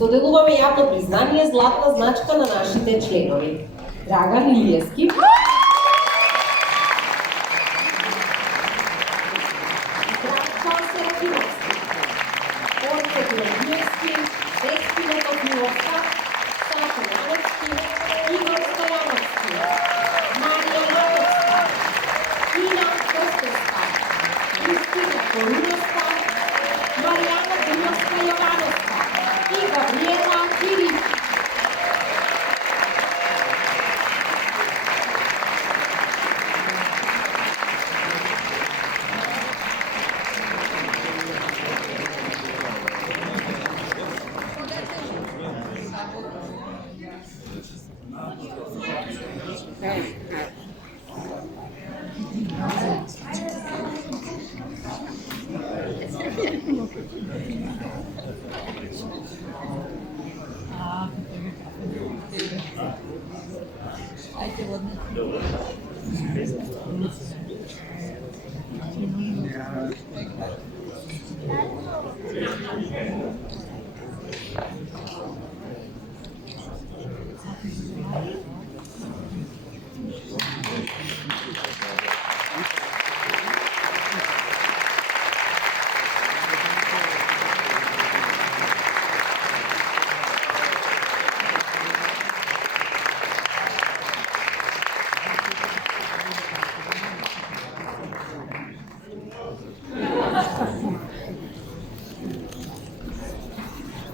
доделуваме јавно признание златна значка на нашите членови. Драган Илиевски, Здравко Серафимовски, Орце Георгиевски, Дespina Топиловска, Сашо Јановски, Игор Стојановски, Марија Матовска, Ина Костовска, Кристина Коруновска, Маријана Димовска Јовановска и Габриела Кирич.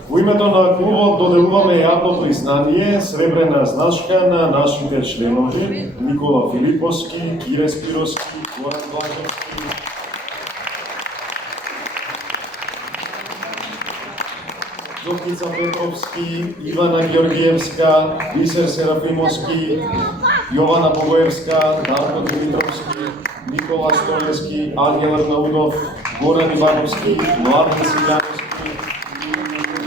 Во името на клубот доделуваме јавно признание сребрена значка на нашите членови Никола Филиповски, Кире Спировски, Горан Блажевски, Зофица Петровски, Ивана Георгиевска, Бисер Серафимовски, Јована Богоевска, Дарко Димитровски, Никола Столевски, Ангел Арнаудов, Горан Ивановски, Младен Силјановски,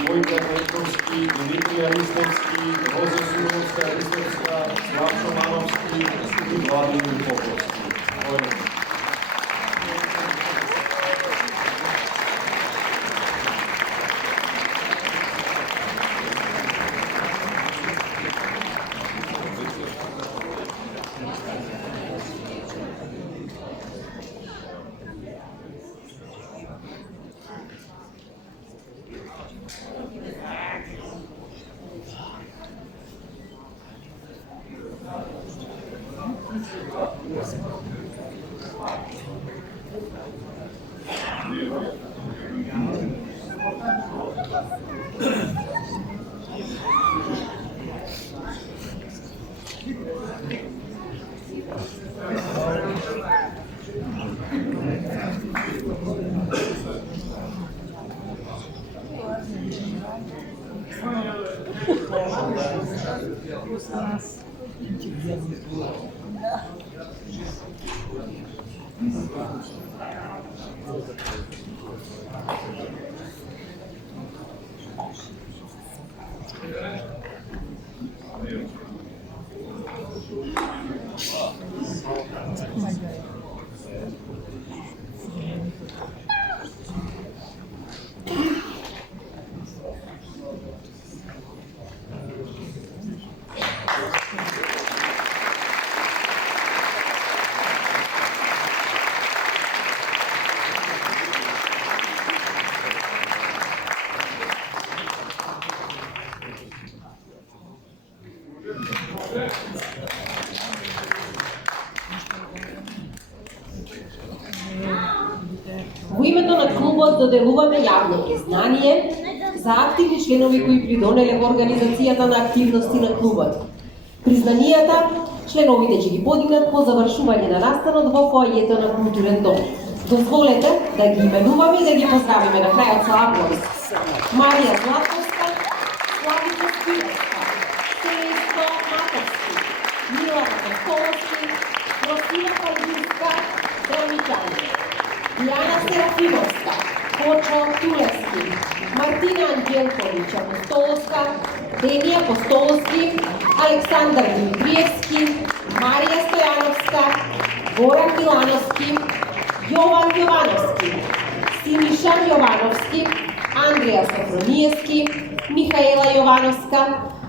Војка Третовски, Димитрија Ристевски, Розе Суровска Ристевска, Славчо Мановски и Владимир Поповски. Во името на клубот доделуваме јавно признание за активни членови кои придонеле во организацијата на активности на клубот. Признанијата членовите ќе ги подигнат по завршување на настанот во фоајето на културен дом. Дозволете да ги именуваме и да ги поздравиме на крајот со аплауз. Марија Златковска, Славица Спировска, Сејско Матовски, Милана Костоловски, Росина Палјинска, Драмичани, Диана Серафимовска, Почо Тулевски, Мартина Анđелковиќ Апостоловска, Денија Апостоловски, Александар Димитриевски, Марија Стојановска, Горан Милановски, Јован Јовановски, Симиша Јовановски, Андреја Софрониевски, Михаела Јовановска,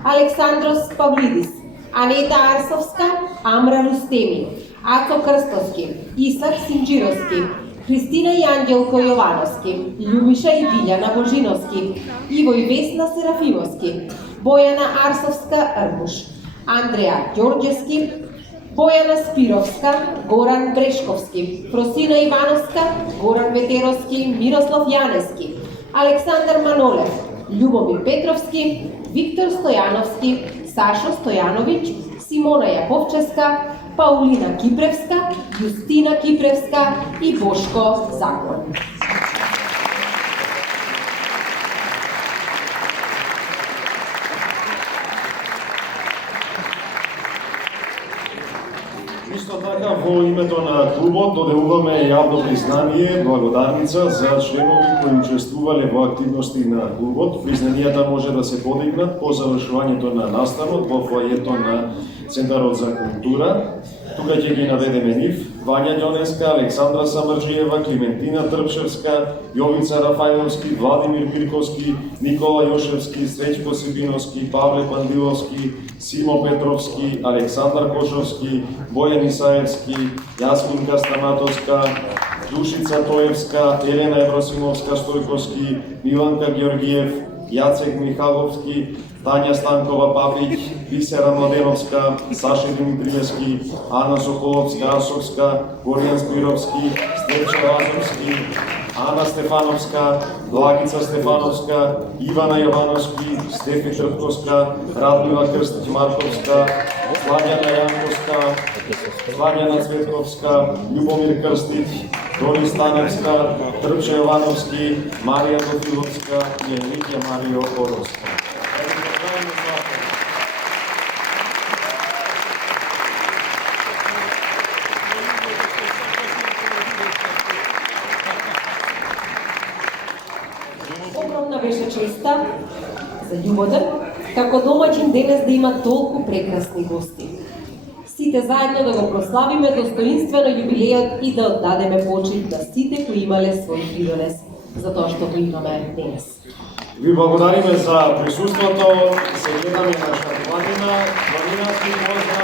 Александрос Павлидис, Анета Арсовска, Амра Рустеми, Ацо Крстовски, Исак Синџировски, Христина и Ангелко Јовановски, Љубиша и Билјана Божиновски, Иво и Весна Серафимовски, Бојана Арсовска Рбуш, Андреја Ѓорѓевски, Бојана Спировска, Горан Брешковски, Фросина Ивановска, Горан Ветеровски, Мирослав Јанески, Александар Манолев, Љубомир Петровски, Виктор Стојановски, Сашо Стојановиќ, Симона Јаковческа, Паулина Кипревска, Јустина Кипревска и Бошко Закон. Исто така во името на клубот доделуваме јавно признание, благодарница за членови кои учествувале во активности на клубот. Признанијата може да се подигнат по завршувањето на настанот во фоајето на Центарот за култура. Тука ќе ги наведеме нив: Вања Ѓонеска, Александра Самрџиева, Климентина Трпшевска, Јовица Рафајловски, Владимир Мирковски, Никола Јошевски, Среќко Сибиновски, Павле Пандиловски, Симо Петровски, Александар Кошовски, Бојан Исаевски, Јасминка Стаматовска, Душица Тоевска, Елена Евросимовска Стојковски, Миланка Георгиев, Јацек Михаловски, Тања Станкова Павлиќ, Бисера Младеновска, Саша Димитриевски, Ана Соколовска Асовска, Горијан Спировски, Степче Лазовски, Ана Стефановска, Благица Стефановска, Ивана Јовановски, Стефи Трпковска, Радмила Крстиќ Марковска, Слаѓана Јанковска, Слаѓана Цветковска, Љубомир Крстиќ, Дори Станевска, Трпче Јовановски, Марија Дофиловска и Енрике Марио Ороска. Огромна беше честа за Љубоден, како домаќин денес да има толку прекрасни гости. Сите заедно да го прославиме достоинствено јубилејот и да оддадеме почит на сите кои имале свој придонес за тоа што го имаме денес. Ви благодариме за присуството, се гледаме на Шатланина, планинарски поздрав.